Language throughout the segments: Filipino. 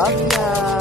vlog yan!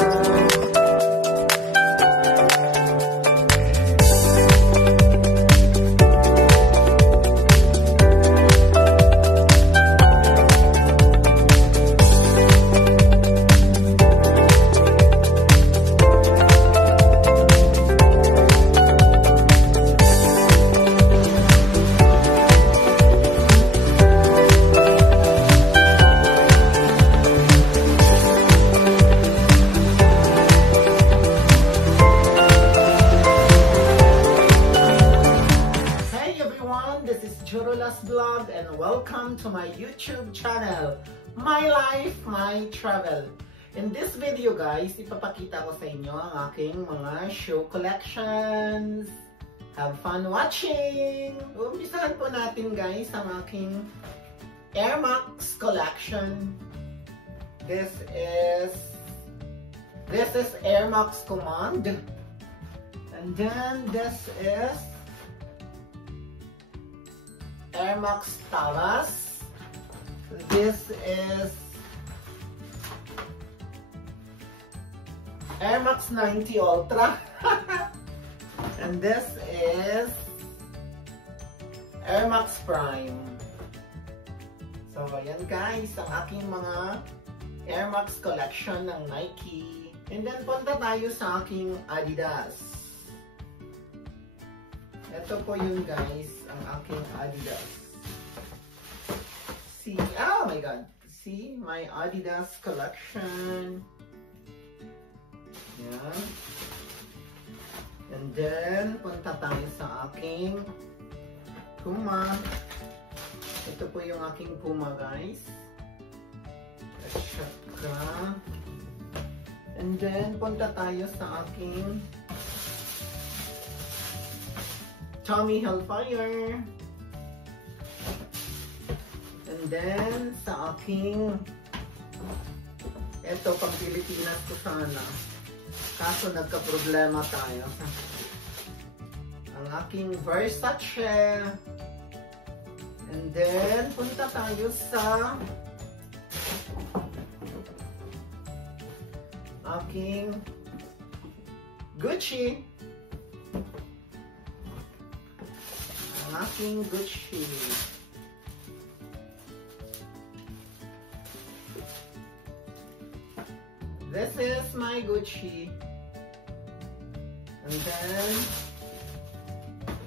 This is Chorolas Vlog and welcome to my YouTube channel, My Life, My Travel. In this video guys, ipapakita ko sa inyo ang aking mga shoe collections. Have fun watching! Umpisahan po natin guys ang aking Air Max collection. This is Air Max Command. And then this is Air Max Talas. This is Air Max 90 Ultra. And this is Air Max Prime. So ayan guys, ang aking mga Air Max collection ng Nike. And then punta tayo sa aking Adidas. Ito po yun guys, ang aking Adidas. See, oh my god, see my Adidas collection. Yan. And then, punta tayo sa aking Puma. Ito po yung aking Puma guys. At saka, and then, punta tayo sa aking Tommy Hellfire. And then, sa aking, eto pang Pilipinas ko sana. Kaso nagka-problema tayo. Ang aking Versace. And then, punta tayo sa aking Gucci. Aking Gucci. This is my Gucci. And then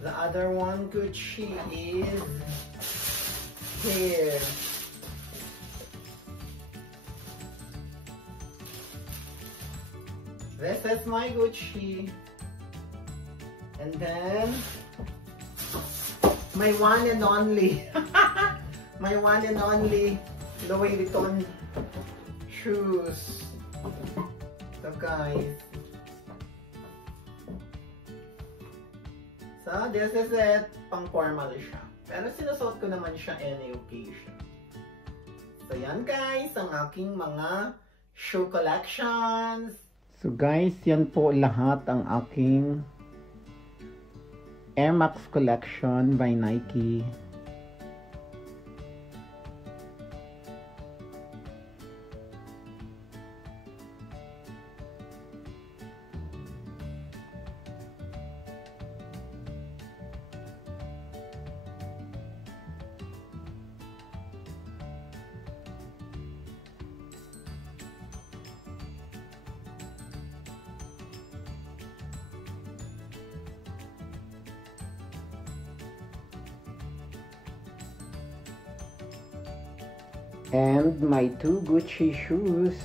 the other one Gucci is here. This is my Gucci. And then my one and only, my one and only Louis Vuitton shoes. So guys, so this is it, pang formal siya. Pero sinusuot ko naman siya any occasion. So yan guys, ang aking mga shoe collections. So guys, yan po lahat ang aking Air Max collection by Nike. And my two Gucci shoes.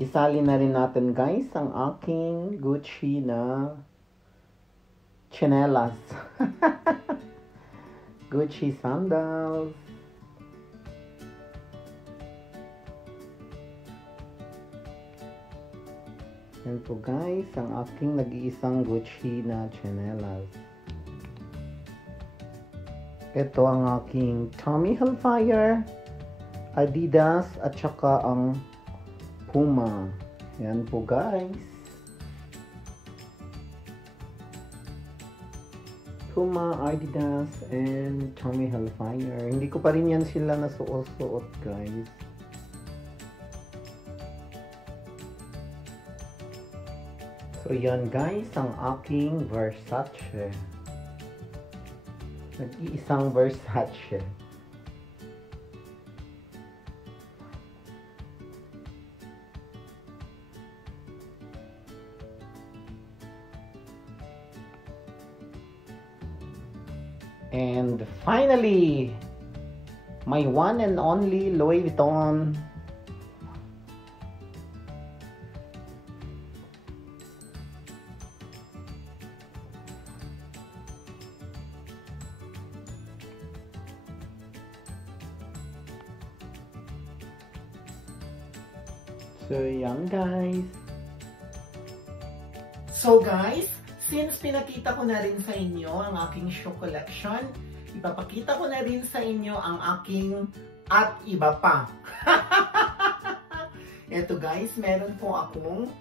Isali na rin natin guys ang aking Gucci na chinelas. Gucci sandals. Yan po guys, ang aking nag-iisang Gucci na chinelas. Ito ang aking Tommy Hilfiger, Adidas, at saka ang Puma. Yan po guys. Puma, Adidas, and Tommy Hilfiger. Hindi ko pa rin yan sila nasuot-suot guys. So yan guys, ang aking Versace. Nag-iisang Versace. And finally, my one and only Louis Vuitton. So yan guys. So guys, since pinakita ko na rin sa inyo ang aking shoe collection, ipapakita ko na rin sa inyo ang aking at iba pa. Ito guys, meron po akong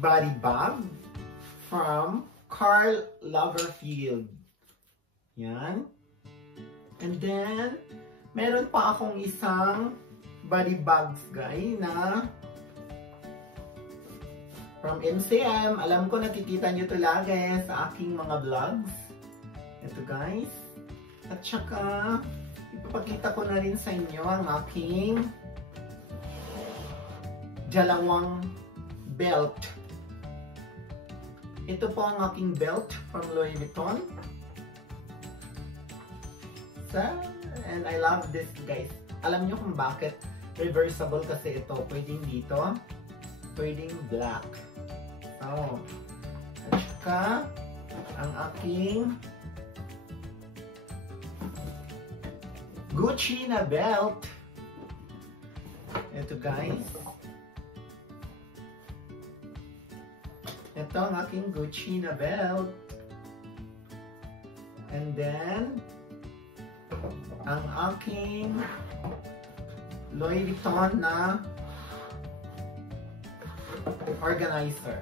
body bag from Karl Lagerfeld. Yan. And then, meron pa akong isang body bags guys na from MCM. Alam ko nakikita nyo ito lagi sa aking mga vlogs. Ito guys. At saka ipapakita ko na rin sa inyo ang aking dalawang belt. Ito po ang aking belt from Louis Vuitton. So, and I love this guys. Alam nyo kung bakit? Reversible kasi ito. Pwedeng dito. Pwedeng black. So, at saka ang aking Gucci na belt. Ito guys. Ito ang aking Gucci na belt. And then, ang aking Louis Vuitton na organizer.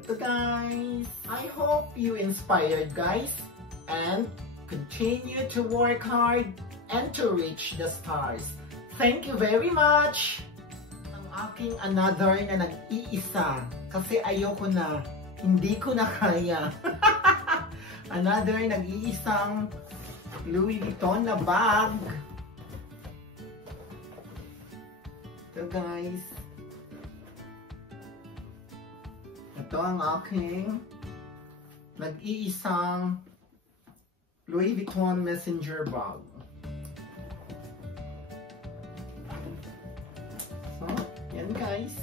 Ito guys. I hope you inspired guys and continue to work hard and to reach the stars. Thank you very much. Ang aking another na nag-iisa kasi ayoko na, hindi ko na kaya. Another nag-iisang Louis Vuitton na bag. Ito guys. Ito ang aking nag-iisang Louis Vuitton messenger bag. So, yan guys.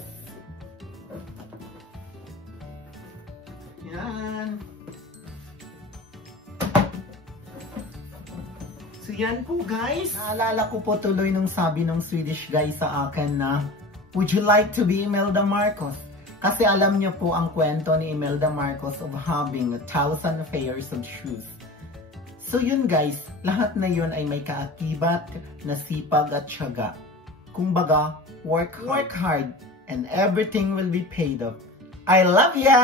Yan. So yan po guys. Naalala ko po tuloy nung sabi ng Swedish guy sa akin na, would you like to be Imelda Marcos? Kasi alam nyo po ang kwento ni Imelda Marcos of having 1,000 pairs of shoes. So yun guys, lahat na yun ay may kaakibat na sipag at tiyaga. Kumbaga, work hard and everything will be paid off. I love ya!